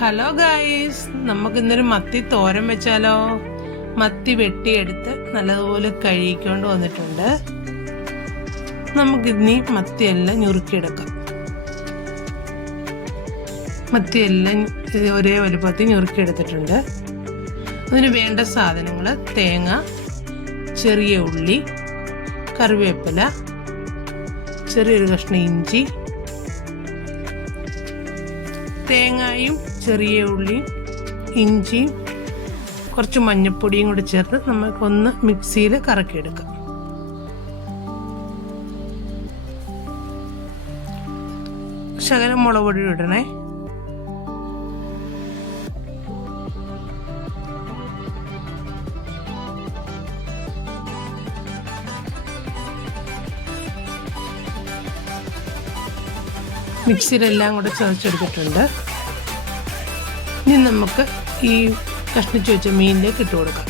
Hello guys, നമുക്ക് ഇന്നൊരു മത്തി തോരൻ വെച്ചാലോ. മത്തി വെട്ടിയെടുത്ത് നല്ലതുപോലെ കഴുകിക്കൊണ്ട് വന്നിട്ടുണ്ട്. നമുക്കിനി മത്തിയെല്ലാം ഞുറുക്കിയെടുക്കാം. മത്തിയെല്ലാം ഒരേ വലുപ്പത്തിൽ ഞുറുക്കിയെടുത്തിട്ടുണ്ട്. അതിന് വേണ്ട സാധനങ്ങൾ: തേങ്ങ, ചെറിയ ഉള്ളി, കറിവേപ്പില, ചെറിയൊരു കഷ്ണം ഇഞ്ചി. തേങ്ങയും ചെറിയ ഉള്ളിയും ഇഞ്ചിയും കുറച്ച് മഞ്ഞൾപ്പൊടിയും കൂടി ചേർത്ത് നമുക്കൊന്ന് മിക്സിയിൽ കറക്കിയെടുക്കാം. ശകലം മുളക് പൊടി ഇടണേ. മിക്സിയിലെല്ലാം കൂടെ ചതച്ചെടുത്തിട്ടുണ്ട്. ഇനി നമുക്ക് ഈ കഷ്ണിച്ച് വെച്ച മീനിലേക്ക് ഇട്ട് കൊടുക്കാം.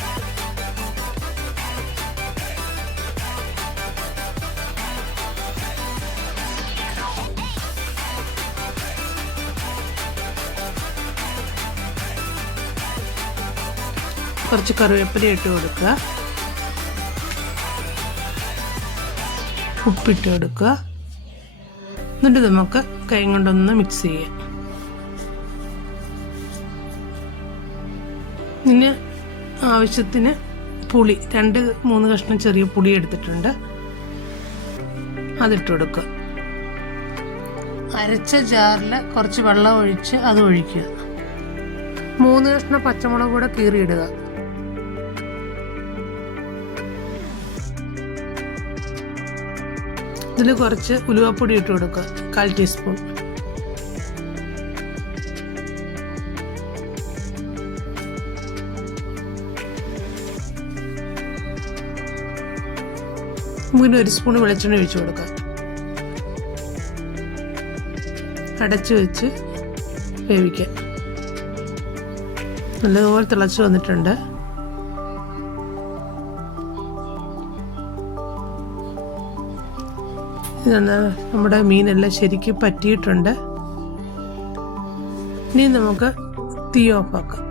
കുറച്ച് കറിവേപ്പില ഇട്ട് കൊടുക്കുക, ഉപ്പിട്ട് കൊടുക്കുക. എന്നിട്ട് നമുക്ക് കൈ കൊണ്ടൊന്ന് മിക്സ് ചെയ്യാം. ഇതിന് ആവശ്യത്തിന് പുളി, 2-3 കഷ്ണം ചെറിയ പുളി എടുത്തിട്ടുണ്ട്, അതിട്ട് കൊടുക്കുക. അരച്ച ജാറിൽ കുറച്ച് വെള്ളം ഒഴിച്ച് അത് ഒഴിക്കുക. 3 കഷ്ണം പച്ചമുളക് കൂടെ കീറിയിടുക. ഇതിൽ കുറച്ച് ഉലുവപ്പൊടി ഇട്ട് കൊടുക്കുക, 1/4 ടീസ്പൂൺ. പിന്നെ 1 സ്പൂൺ വെളിച്ചെണ്ണ ഒഴിച്ചു കൊടുക്കുക. അടച്ചു വെച്ച് വേവിക്കാം. നല്ലതുപോലെ തിളച്ച് വന്നിട്ടുണ്ട്. നമ്മുടെ മീനെല്ലാം ശരിക്കും പറ്റിയിട്ടുണ്ട്. ഇനി നമുക്ക് തീ ഓഫാക്കാം.